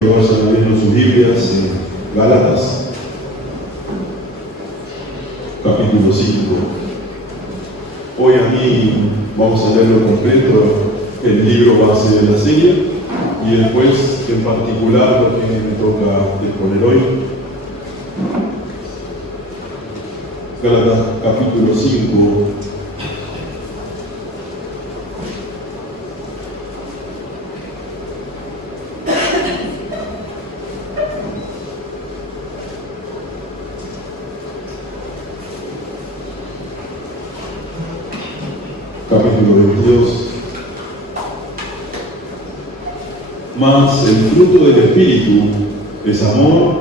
Que vayan abriendo sus Biblias en Gálatas, capítulo 5. Hoy aquí vamos a leerlo completo, el libro base de la serie, y después en particular lo que me toca exponer hoy. Gálatas capítulo 5. Capítulo 22. Mas el fruto del Espíritu es amor,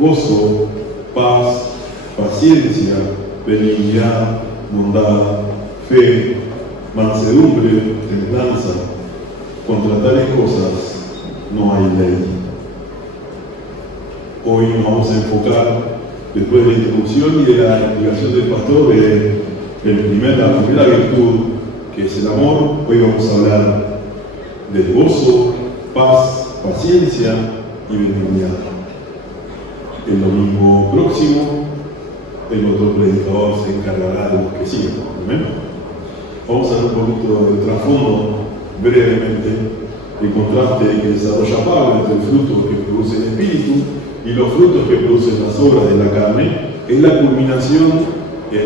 gozo, paz, paciencia, benignidad, bondad, fe, mansedumbre, templanza. Contra tales cosas no hay ley. Hoy nos vamos a enfocar, después de la introducción y de la explicación del pastor, la primera virtud, que es el amor. Hoy vamos a hablar del gozo, paz, paciencia y benignidad. El domingo próximo, el otro predicador se encargará de los que siguen. ¿Amén? Vamos a ver un poquito del trasfondo, brevemente, el contraste que desarrolla Pablo entre el fruto que produce el Espíritu y los frutos que producen las obras de la carne. Es la culminación, es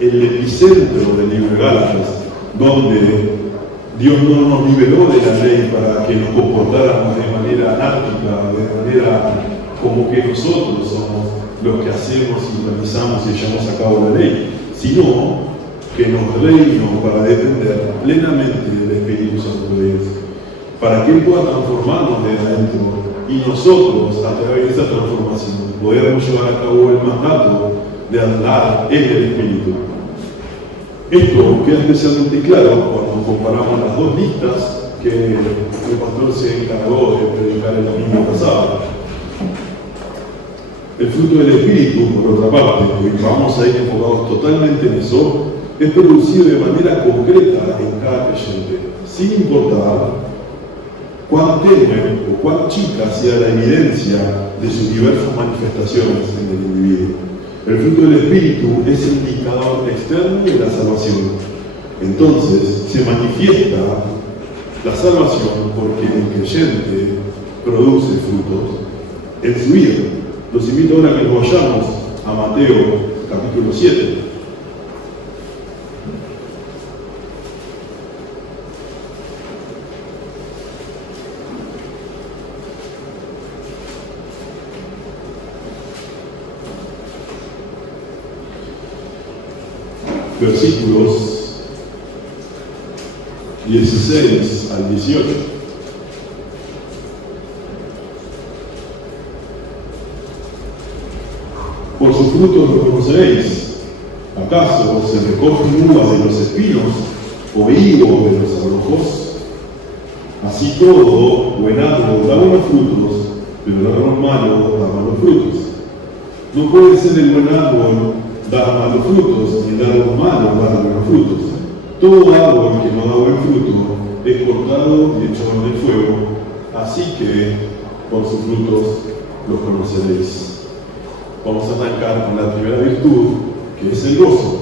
el epicentro del libro de Gálatas, donde Dios no nos liberó de la ley para que nos comportáramos de manera anárquica, de manera como que nosotros somos los que hacemos y realizamos y llevamos a cabo la ley, sino que nos reino para depender plenamente del Espíritu Santo de Dios, para que Él pueda transformarnos de adentro y nosotros, a través de esa transformación, podamos llevar a cabo el mandato de andar en el Espíritu. Esto queda especialmente claro cuando comparamos las dos listas que el pastor se encargó de predicar el domingo pasado. El fruto del Espíritu, por otra parte, y vamos a ir enfocados totalmente en eso, es producido de manera concreta en cada creyente, sin importar cuán tenue o cuán chica sea la evidencia de sus diversas manifestaciones en el individuo. El fruto del Espíritu es el indicador externo de la salvación. Entonces, se manifiesta la salvación porque el creyente produce frutos en su vida. Los invito ahora a que nos vayamos a Mateo capítulo 7. Versículos 16 al 18. Por sus frutos los conoceréis. ¿Acaso se recogen uvas de los espinos o higos de los abrojos? Así todo buen árbol da buenos frutos, pero el árbol malo da malos frutos. No puede ser el buen árbol dar malos frutos, ni el árbol malo dar buenos frutos. Todo árbol que no da buen fruto es cortado y echado en el fuego. Así que por sus frutos los conoceréis. Vamos a arrancar con la primera virtud, que es el gozo.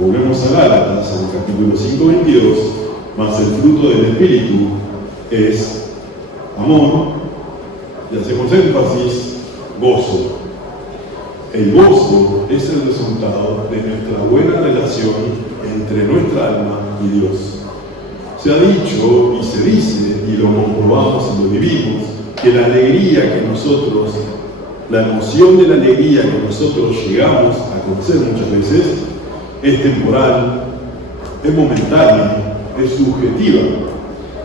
Volvemos a Gálatas, en el capítulo 5:22, más el fruto del Espíritu es amor, y hacemos énfasis, gozo. El gozo es el resultado de nuestra buena relación entre nuestra alma y Dios. Se ha dicho y se dice, y lo comprobamos y lo vivimos, que la alegría que nosotros, la emoción de la alegría que nosotros llegamos a conocer muchas veces, es temporal, es momentánea, es subjetiva,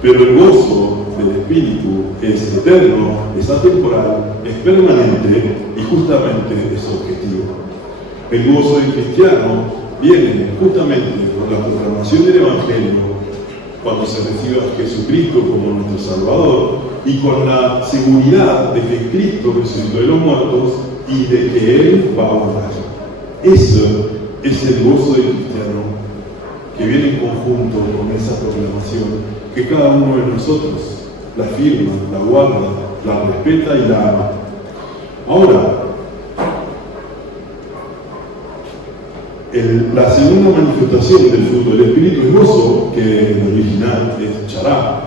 pero el gozo del Espíritu es eterno, es atemporal, es permanente y justamente es objetivo. El gozo del cristiano viene justamente por la proclamación del Evangelio, cuando se recibe a Jesucristo como nuestro Salvador, y con la seguridad de que Cristo resucitó de los muertos y de que Él va a volver. Eso es el gozo del cristiano, que viene en conjunto con esa proclamación que cada uno de nosotros la firma, la guarda, la respeta y la ama. Ahora, la segunda manifestación del fruto del Espíritu es gozo, que en el original es chará.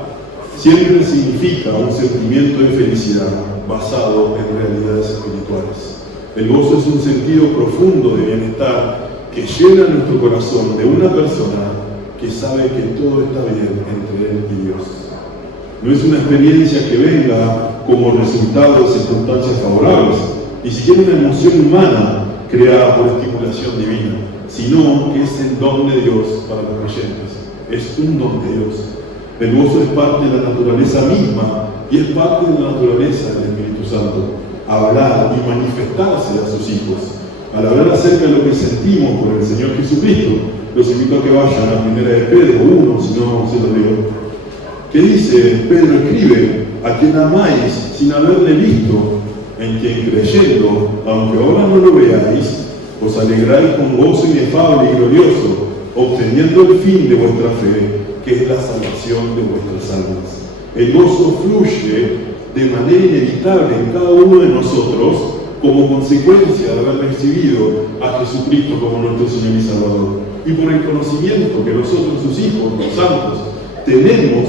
Siempre significa un sentimiento de felicidad basado en realidades espirituales. El gozo es un sentido profundo de bienestar que llena nuestro corazón de una persona que sabe que todo está bien entre él y Dios. No es una experiencia que venga como resultado de circunstancias favorables, ni siquiera una emoción humana creada por estimulación divina, sino que es el don de Dios para los creyentes. Es un don de Dios. El gozo es parte de la naturaleza misma y es parte de la naturaleza del Espíritu Santo. Hablar y manifestarse a sus hijos. Al hablar acerca de lo que sentimos por el Señor Jesucristo, los invito a que vayan a 1 de Pedro 1, si no se lo digo. ¿Qué dice? Pedro escribe: a quien amáis sin haberle visto, en quien creyendo, aunque ahora no lo veáis, os alegráis con gozo inefable y glorioso, obteniendo el fin de vuestra fe, que es la salvación de vuestras almas. El gozo fluye de manera inevitable en cada uno de nosotros como consecuencia de haber recibido a Jesucristo como nuestro Señor y Salvador, y por el conocimiento que nosotros, sus hijos, los santos, tenemos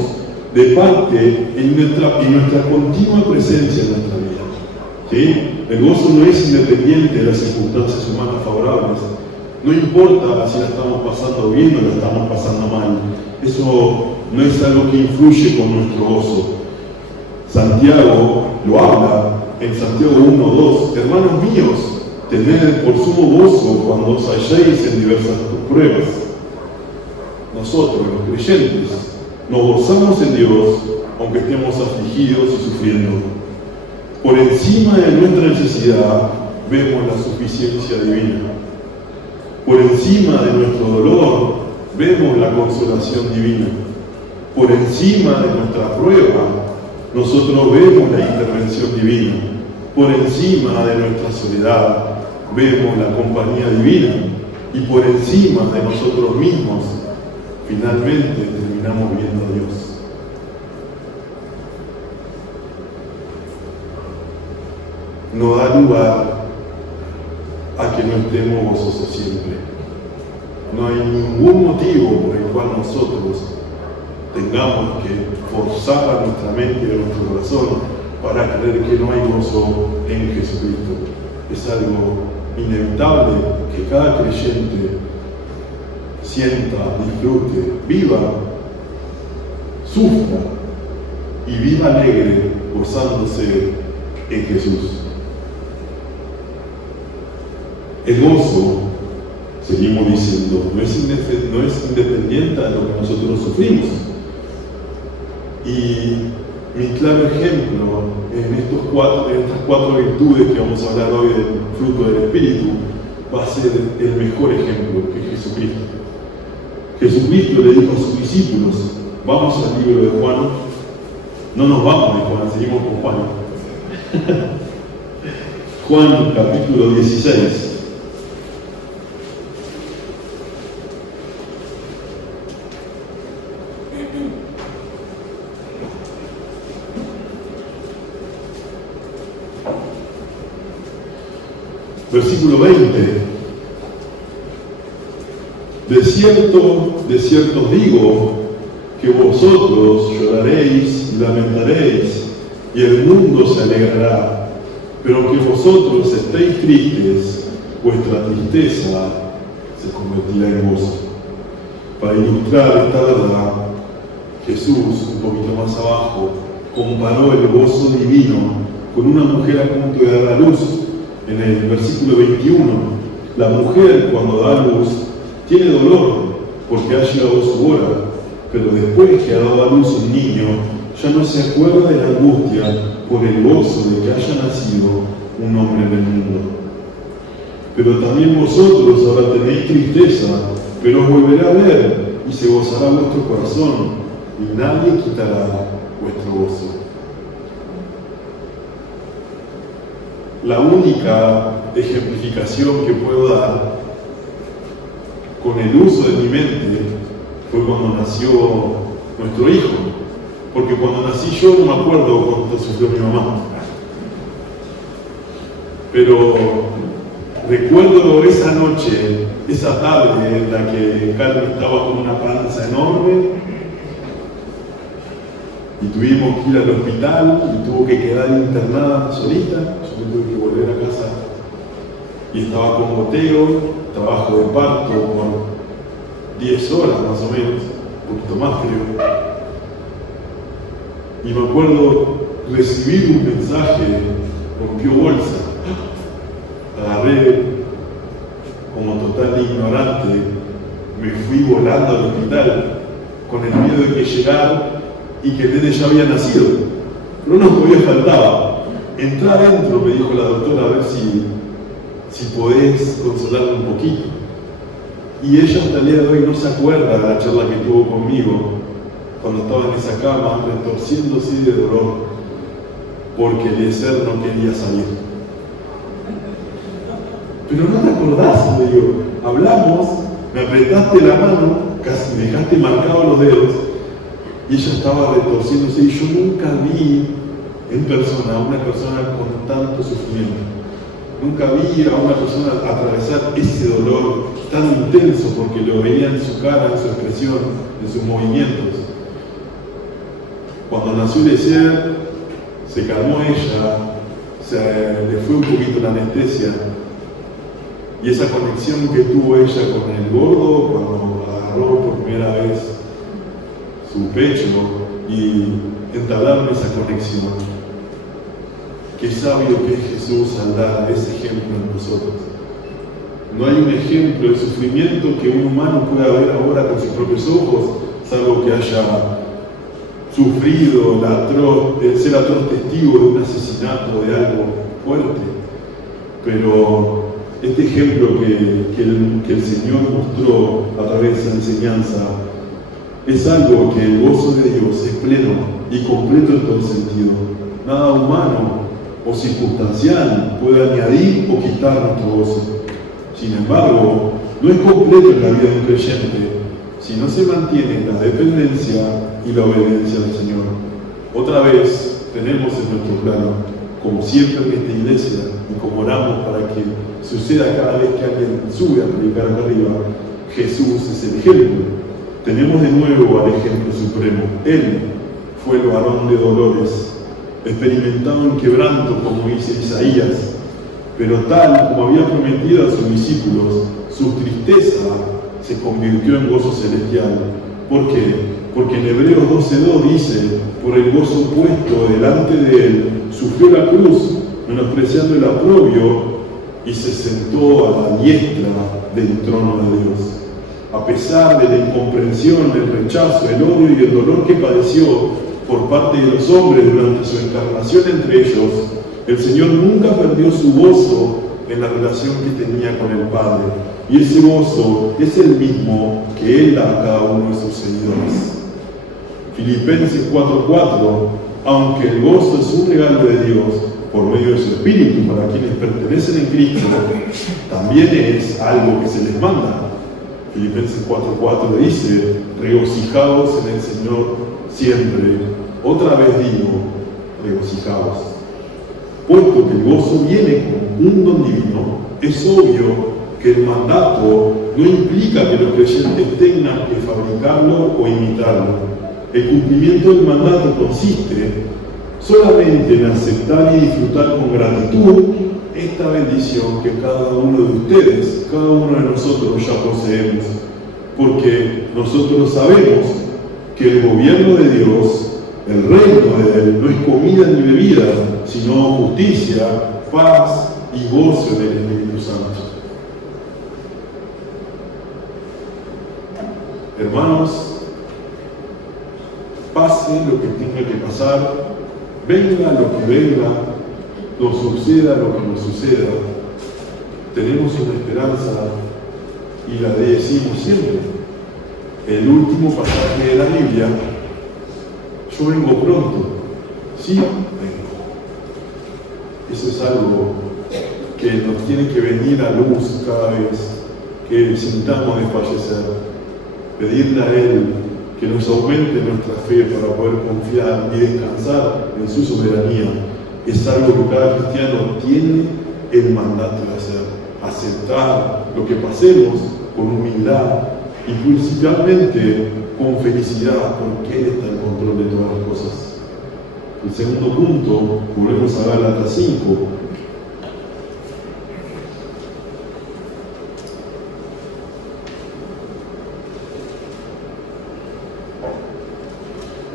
de parte en nuestra continua presencia en nuestra vida. ¿Sí? El gozo no es independiente de las circunstancias humanas favorables. No importa si la estamos pasando bien o la estamos pasando mal. Eso no es algo que influye con nuestro gozo. Santiago lo habla en Santiago 1:2. Hermanos míos, tened por sumo gozo cuando os halléis en diversas pruebas. Nosotros, los creyentes, nos gozamos en Dios aunque estemos afligidos y sufriendo. Por encima de nuestra necesidad vemos la suficiencia divina. Por encima de nuestro dolor vemos la consolación divina. Por encima de nuestra prueba nosotros vemos la intervención divina. Por encima de nuestra soledad vemos la compañía divina. Y por encima de nosotros mismos finalmente terminamos viendo a Dios. No da lugar a que no estemos gozosos siempre. No hay ningún motivo por el cual nosotros tengamos que forzar a nuestra mente y a nuestro corazón para creer que no hay gozo en Jesucristo. Es algo inevitable que cada creyente sienta, disfrute, viva, sufra y viva alegre, gozándose en Jesús. El gozo, seguimos diciendo, no es independiente de lo que nosotros sufrimos. Y mi claro ejemplo en estas cuatro virtudes que vamos a hablar hoy del fruto del Espíritu va a ser el mejor ejemplo, que es Jesucristo. Jesucristo le dijo a sus discípulos: vamos al libro de Juan. No nos vamos de Juan, seguimos con Juan. Juan capítulo 16. Versículo 20. De cierto os digo que vosotros lloraréis y lamentaréis, y el mundo se alegrará. Pero que vosotros estéis tristes, vuestra tristeza se convertirá en gozo. Para ilustrar esta verdad, Jesús, un poquito más abajo, comparó el gozo divino con una mujer a punto de dar a luz. En el versículo 21, la mujer cuando da luz tiene dolor porque ha llegado su hora, pero después que ha dado a luz un niño, ya no se acuerda de la angustia por el gozo de que haya nacido un hombre en el mundo. Pero también vosotros ahora tenéis tristeza, pero os volverá a ver y se gozará vuestro corazón, y nadie quitará vuestro gozo. La única ejemplificación que puedo dar con el uso de mi mente fue cuando nació nuestro hijo, porque cuando nací yo no me acuerdo cuánto sufrió mi mamá. Pero recuerdo esa noche, esa tarde en la que Carmen estaba con una panza enorme y tuvimos que ir al hospital y tuvo que quedar internada solita. Yo me tuve que volver a casa y estaba con goteo, trabajo de parto por 10 horas más o menos, un poquito más creo. Y me acuerdo recibir un mensaje, rompió bolsa. Agarré como total ignorante, me fui volando al hospital con el miedo de que llegara y que el nene ya había nacido. Pero no todavía faltaba. Entrá adentro, me dijo la doctora, a ver si podés consolarme un poquito. Y ella hasta el día de hoy no se acuerda de la charla que tuvo conmigo cuando estaba en esa cama, retorciéndose de dolor, porque Eliezer no quería salir. Pero no te acordás, me digo, hablamos, me apretaste la mano, casi me dejaste marcados los dedos, y ella estaba retorciéndose, y yo nunca vi en persona a una persona con tanto sufrimiento. Nunca vi a una persona atravesar ese dolor tan intenso, porque lo veía en su cara, en su expresión, en sus movimientos. Cuando nació Eliezer, se calmó ella, le fue un poquito la anestesia, y esa conexión que tuvo ella con el gordo cuando agarró por primera vez su pecho y entablaron esa conexión. Qué sabio que es Jesús al dar ese ejemplo en nosotros. No hay un ejemplo de sufrimiento que un humano pueda ver ahora con sus propios ojos, salvo que haya sufrido ser atroz testigo de un asesinato, de algo fuerte. Pero este ejemplo que el Señor mostró a través de esa enseñanza es algo que el gozo de Dios es pleno y completo en todo sentido. Nada humano o circunstancial puede añadir o quitar nuestro gozo. Sin embargo, no es completo en la vida de un creyente si no se mantiene la dependencia y la obediencia al Señor. Otra vez tenemos en nuestro plano, como siempre en esta iglesia, y como oramos para que suceda cada vez que alguien sube a predicar acá arriba, Jesús es el ejemplo. Tenemos de nuevo al ejemplo supremo. Él fue el varón de dolores, experimentado en quebranto, como dice Isaías, pero tal como había prometido a sus discípulos, su tristeza se convirtió en gozo celestial. ¿Por qué? Porque en Hebreos 12:2 dice, por el gozo puesto delante de él, sufrió la cruz, menospreciando el oprobio, y se sentó a la diestra del trono de Dios. A pesar de la incomprensión, el rechazo, el odio y el dolor que padeció por parte de los hombres durante su encarnación entre ellos, el Señor nunca perdió su gozo en la relación que tenía con el Padre. Y ese gozo es el mismo que Él da a cada uno de sus seguidores. Filipenses 4:4, aunque el gozo es un regalo de Dios por medio de su Espíritu para quienes pertenecen en Cristo, también es algo que se les manda. Filipenses 4:4 dice, regocijaos en el Señor siempre. Otra vez digo, regocijaos. Puesto que el gozo viene con un don divino, es obvio que el mandato no implica que los creyentes tengan que fabricarlo o imitarlo. El cumplimiento del mandato consiste solamente en aceptar y disfrutar con gratitud esta bendición que cada uno de ustedes, cada uno de nosotros ya poseemos, porque nosotros sabemos que el gobierno de Dios, el reino de Él, no es comida ni bebida, sino justicia, paz y gozo en el Espíritu Santo. Hermanos, pase lo que tenga que pasar, venga lo que venga, nos suceda lo que nos suceda, tenemos una esperanza y la decimos siempre. El último pasaje de la Biblia, yo vengo pronto, sí, vengo. Eso es algo que nos tiene que venir a luz cada vez que sintamos desfallecer. Pedirle a Él que nos aumente nuestra fe para poder confiar y descansar en su soberanía, es algo que cada cristiano tiene el mandato de hacer. Aceptar lo que pasemos con humildad y principalmente con felicidad, porque Él está en control de todas las cosas. El segundo punto, volvemos a Gálatas 5.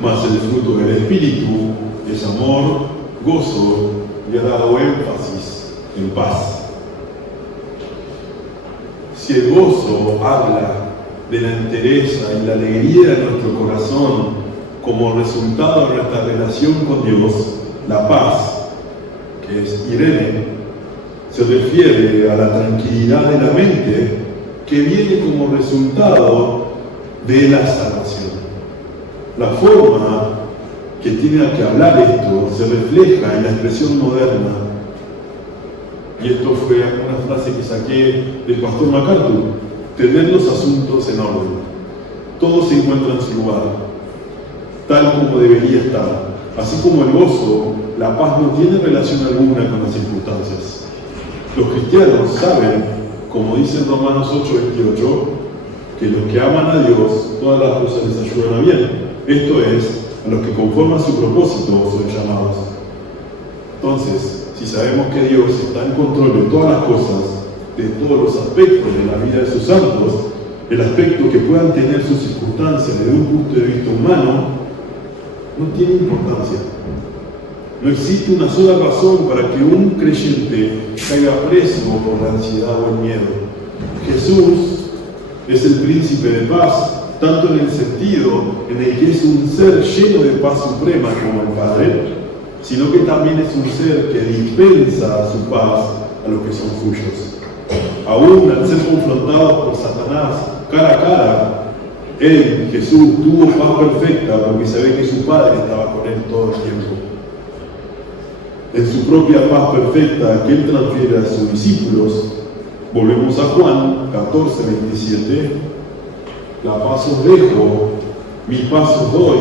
Mas el fruto del Espíritu es amor, gozo, y ha dado énfasis en paz. Si el gozo habla de la entereza y la alegría de nuestro corazón como resultado de nuestra relación con Dios, la paz, que es Irene, se refiere a la tranquilidad de la mente que viene como resultado de la salvación. La forma que tiene que hablar esto se refleja en la expresión moderna. Y esto fue una frase que saqué del pastor MacArthur: tener los asuntos en orden. Todo se encuentra en su lugar, tal como debería estar. Así como el gozo, la paz no tiene relación alguna con las circunstancias. Los cristianos saben, como dice en Romanos 8:28, que los que aman a Dios, todas las cosas les ayudan a bien. Esto es, a los que conforman su propósito son llamados. Entonces, si sabemos que Dios está en control de todas las cosas, de todos los aspectos de la vida de sus santos, el aspecto que puedan tener sus circunstancias desde un punto de vista humano, no tiene importancia. No existe una sola razón para que un creyente caiga preso por la ansiedad o el miedo. Jesús es el príncipe de paz, tanto en el sentido en el que es un ser lleno de paz suprema como el Padre, sino que también es un ser que dispensa su paz a los que son suyos. Aún al ser confrontados por Satanás cara a cara, Él, Jesús, tuvo paz perfecta porque se ve que su Padre estaba con Él todo el tiempo. En su propia paz perfecta que Él transfiere a sus discípulos, volvemos a Juan 14:27, la paz os dejo, mi paz os doy,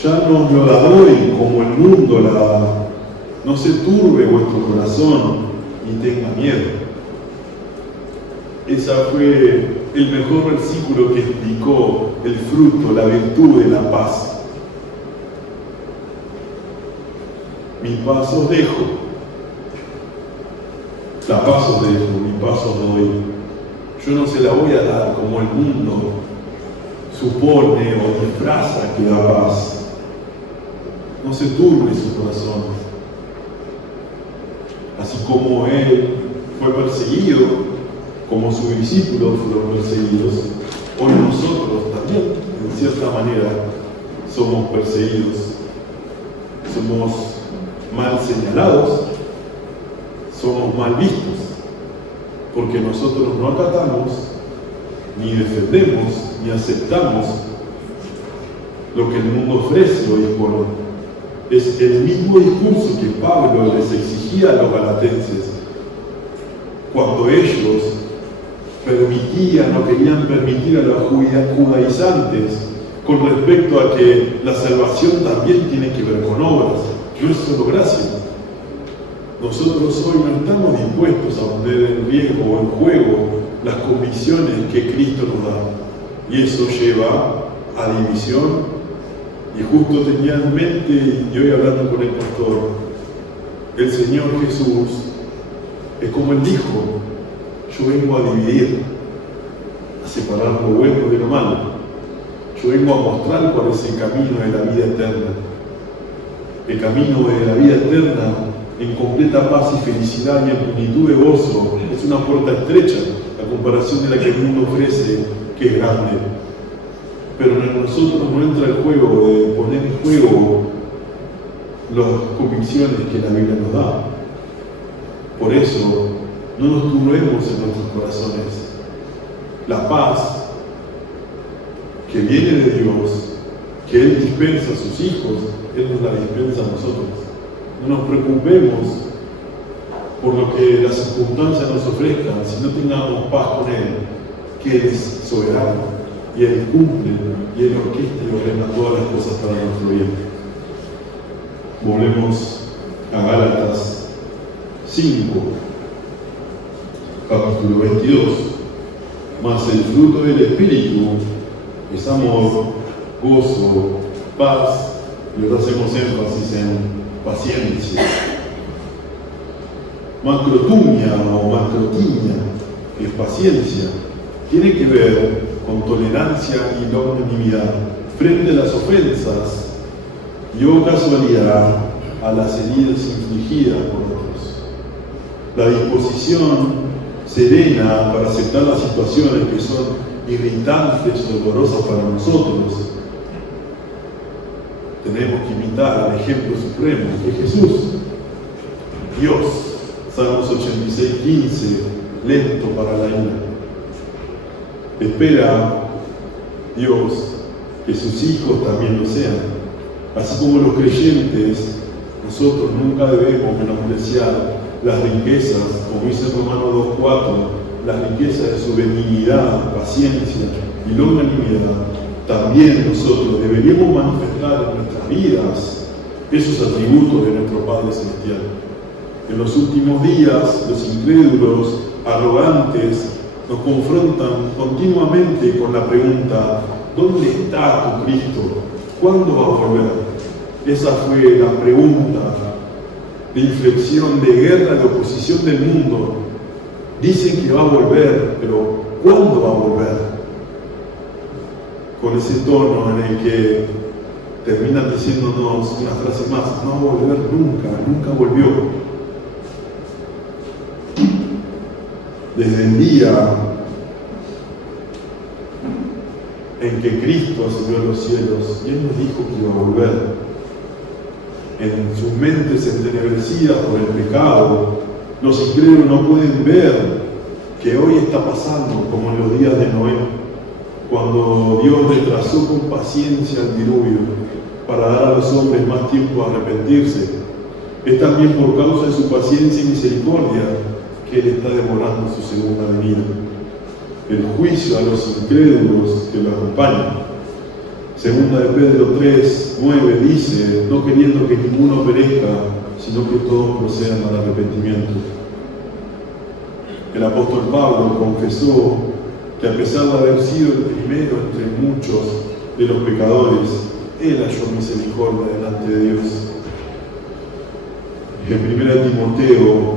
ya no os la doy como el mundo la da. No se turbe vuestro corazón ni tenga miedo. Ese fue el mejor versículo que explicó el fruto, la virtud de la paz. Mi paz os dejo, la paz os dejo, mi paz os doy. Yo no se la voy a dar como el mundo supone o disfraza que da paz. No se turbe su corazón. Así como Él fue perseguido, como sus discípulos fueron perseguidos, hoy nosotros también, en cierta manera, somos perseguidos. Somos mal señalados, somos mal vistos, porque nosotros no acatamos, ni defendemos, ni aceptamos lo que el mundo ofrece hoy por hoy. Es el mismo discurso que Pablo les exigía a los galatenses cuando ellos permitían o querían permitir a los judaizantes con respecto a que la salvación también tiene que ver con obras, no es solo gracia. Nosotros hoy no estamos dispuestos a poner en riesgo o en juego las convicciones que Cristo nos da, y eso lleva a división. Y justo tenía en mente, y hoy hablando con el pastor, el Señor Jesús es como Él dijo: yo vengo a dividir, a separar lo bueno de lo malo. Yo vengo a mostrar cuál es el camino de la vida eterna. El camino de la vida eterna en completa paz y felicidad y en plenitud de gozo es una puerta estrecha a comparación de la que el mundo ofrece, que es grande. Pero en nosotros no entra el juego de poner en juego las convicciones que la Biblia nos da. Por eso, no nos turbemos en nuestros corazones. La paz que viene de Dios, que Él dispensa a sus hijos, Él nos la dispensa a nosotros. No nos preocupemos por lo que las circunstancias nos ofrezcan, si no tengamos paz con Él, que Él es soberano. y Él cumple, y Él orquesta y ordena todas las cosas para nuestro bien. Volvemos a Gálatas 5, capítulo 22. Mas el fruto del Espíritu es amor, gozo, paz, y ahora hacemos énfasis en paciencia. Macrotumia o macrotimia, que es paciencia, tiene que ver con tolerancia y longanimidad frente a las ofensas y, oh casualidad, a las heridas infligidas por otros. La disposición serena para aceptar las situaciones que son irritantes o dolorosas para nosotros. Tenemos que imitar al ejemplo supremo que es Jesús. Dios, Salmos 86:15, lento para la ira. Espera Dios que sus hijos también lo sean. Así como los creyentes, nosotros nunca debemos menospreciar las riquezas, como dice Romanos 2:4, las riquezas de su benignidad, paciencia y longanimidad. También nosotros deberíamos manifestar en nuestras vidas esos atributos de nuestro Padre Celestial. En los últimos días, los incrédulos, arrogantes, nos confrontan continuamente con la pregunta: ¿dónde está tu Cristo? ¿Cuándo va a volver? Esa fue la pregunta de inflexión, de guerra, de oposición del mundo. Dicen que va a volver, pero ¿cuándo va a volver? Con ese tono en el que terminan diciéndonos una frase más: no va a volver nunca, nunca volvió. Desde el día en que Cristo ascendió a los cielos y Él nos dijo que iba a volver, en sus mentes entenebrecidas por el pecado, los incrédulos no pueden ver que hoy está pasando como en los días de Noé, cuando Dios retrasó con paciencia el diluvio para dar a los hombres más tiempo a arrepentirse. Es también por causa de su paciencia y misericordia que Él está demorando su segunda venida. El juicio a los incrédulos que lo acompañan. Segunda de Pedro 3:9 dice: no queriendo que ninguno perezca, sino que todos procedan al arrepentimiento. El apóstol Pablo confesó que a pesar de haber sido el primero entre muchos de los pecadores, él halló misericordia delante de Dios. En 1 Timoteo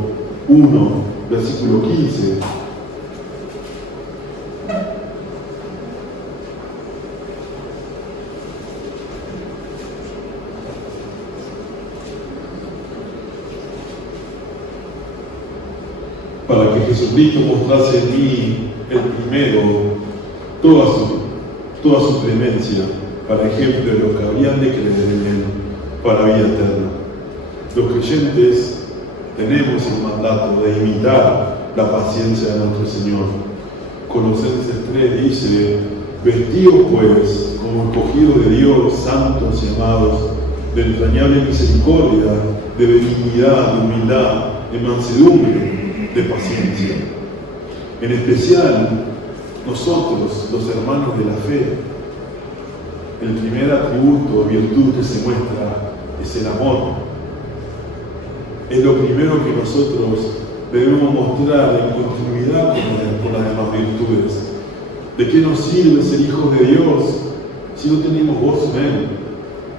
1, versículo 15, para que Jesucristo mostrase en mí el primero toda su clemencia, para ejemplo de los que habrían de creer en Él para vida eterna. Los creyentes tenemos el mandato de imitar la paciencia de nuestro Señor. Colosenses 3 dice: vestíos pues como escogidos de Dios, santos y amados, de entrañable misericordia, de benignidad, de humildad, de mansedumbre, de paciencia. En especial, nosotros, los hermanos de la fe, el primer atributo o virtud que se muestra es el amor. Es lo primero que nosotros debemos mostrar en continuidad con las demás virtudes. ¿De qué nos sirve ser hijos de Dios si no tenemos gozo en Él?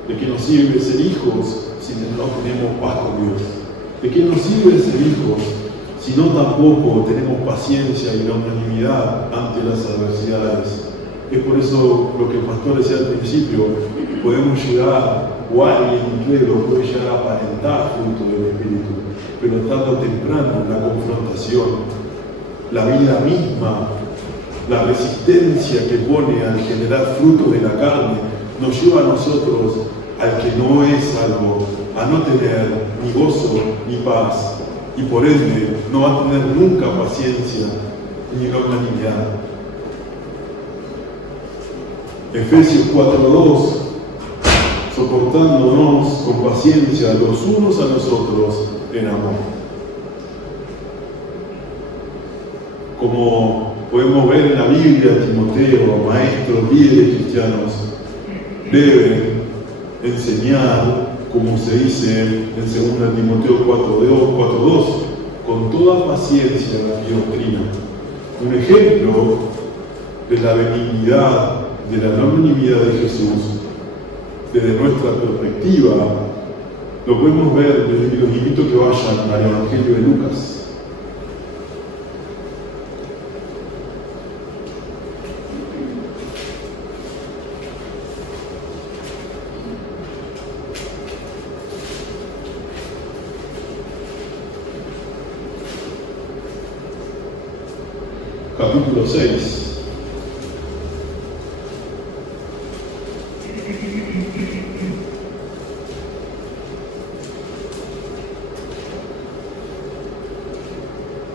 ¿De qué nos sirve ser hijos si no tenemos paz con Dios? ¿De qué nos sirve ser hijos si no tampoco tenemos paciencia y longanimidad ante las adversidades? Es por eso lo que el pastor decía al principio: podemos llegar, o alguien incrédulo puede llegar a aparentar fruto del Espíritu, pero tarde o temprano la confrontación, la vida misma, la resistencia que pone al generar fruto de la carne, nos lleva a nosotros, al que no es salvo, a no tener ni gozo ni paz, y por ende no va a tener nunca paciencia ni longanimidad. Efesios 4:2: soportándonos con paciencia los unos a los otros en amor. Como Podemos ver en la Biblia a Timoteo, maestros, líderes cristianos, deben enseñar, como se dice en 2 Timoteo 4:2, con toda paciencia y doctrina. Un ejemplo de la benignidad, de la longanimidad de Jesús, desde nuestra perspectiva, lo podemos ver. Los invito a que vayan al Evangelio de Lucas. Capítulo 6.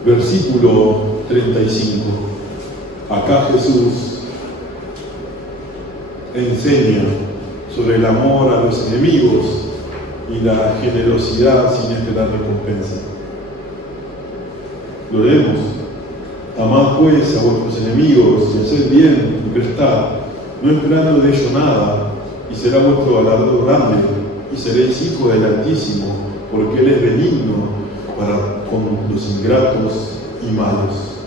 Versículo 35. Acá Jesús enseña sobre el amor a los enemigos y la generosidad sin esperar recompensa. Lo leemos. Amad pues a vuestros enemigos y haced bien y prestad, no esperando de ello nada, y será vuestro galardón grande, y seréis hijos del Altísimo, porque Él es benigno para con los ingratos y malos.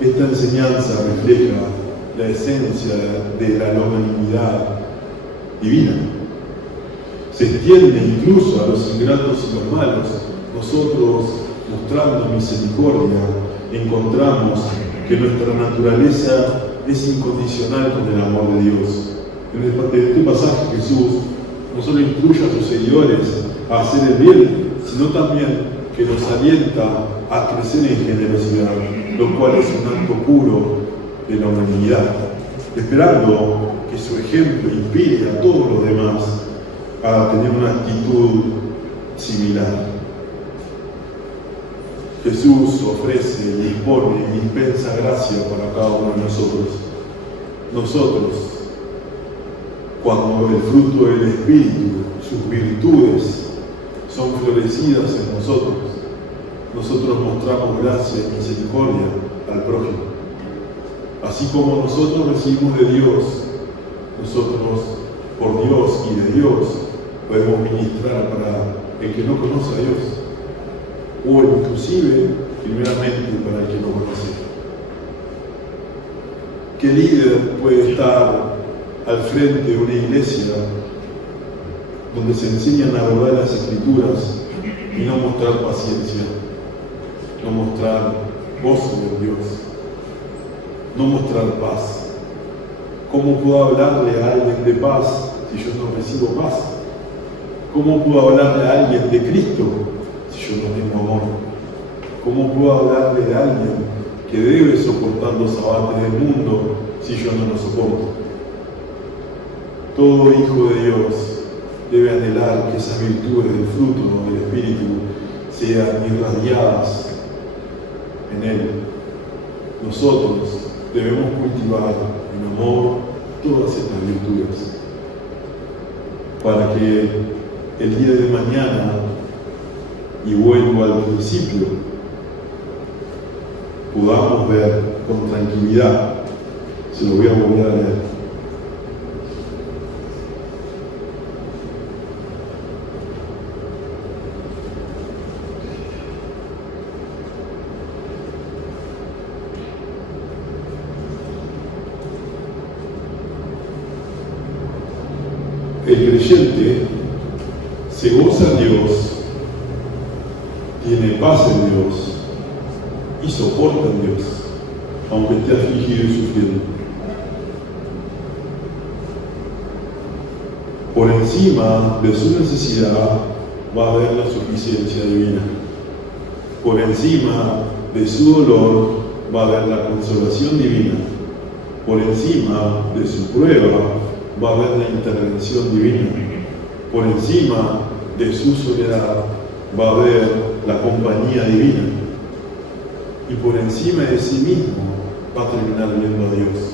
Esta enseñanza refleja la esencia de la longanimidad divina. Se extiende incluso a los ingratos y los malos. Nosotros, mostrando misericordia, encontramos que nuestra naturaleza es incondicional con el amor de Dios. En este pasaje Jesús no solo instruye a sus seguidores a hacer el bien, sino también que nos alienta a crecer en generosidad, lo cual es un acto puro de la humanidad, esperando que su ejemplo inspire a todos los demás a tener una actitud similar. Jesús ofrece, dispone y dispensa gracia para cada uno de nosotros. Nosotros, cuando el fruto del Espíritu, sus virtudes, son florecidas en nosotros mostramos gracia y misericordia al prójimo. Así como nosotros recibimos de Dios, nosotros por Dios y de Dios podemos ministrar para el que no conoce a Dios, o inclusive, primeramente, para el que no conoce. ¿Qué líder puede estar al frente de una iglesia donde se enseñan la verdad de las Escrituras y no mostrar paciencia, no mostrar gozo de Dios, no mostrar paz? ¿Cómo puedo hablarle a alguien de paz si yo no recibo paz? ¿Cómo puedo hablarle a alguien de Cristo si yo no tengo amor? ¿Cómo puedo hablarle a alguien que debe soportar los abates del mundo si yo no lo soporto? Todo hijo de Dios debe anhelar que esas virtudes del fruto del Espíritu sean irradiadas en Él. Nosotros debemos cultivar en amor todas estas virtudes para que el día de mañana, y vuelvo al principio, podamos ver con tranquilidad. Se lo voy a volver a leer. El creyente se goza en Dios, tiene paz en Dios y soporta en Dios, aunque esté afligido y sufriendo. Por encima de su necesidad va a haber la suficiencia divina. Por encima de su dolor va a haber la consolación divina. Por encima de su prueba va a haber la intervención divina. Por encima de su soledad va a haber la compañía divina. Y por encima de sí mismo va a terminar viendo a Dios.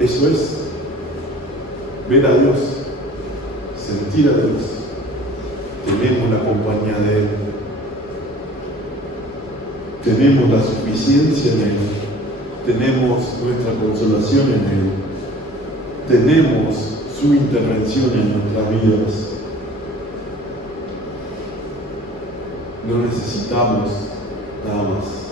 Eso es ver a Dios, sentir a Dios. Tenemos la compañía de Él. tenemos la suficiencia en Él, tenemos nuestra consolación en Él, tenemos su intervención en nuestras vidas. No necesitamos nada más.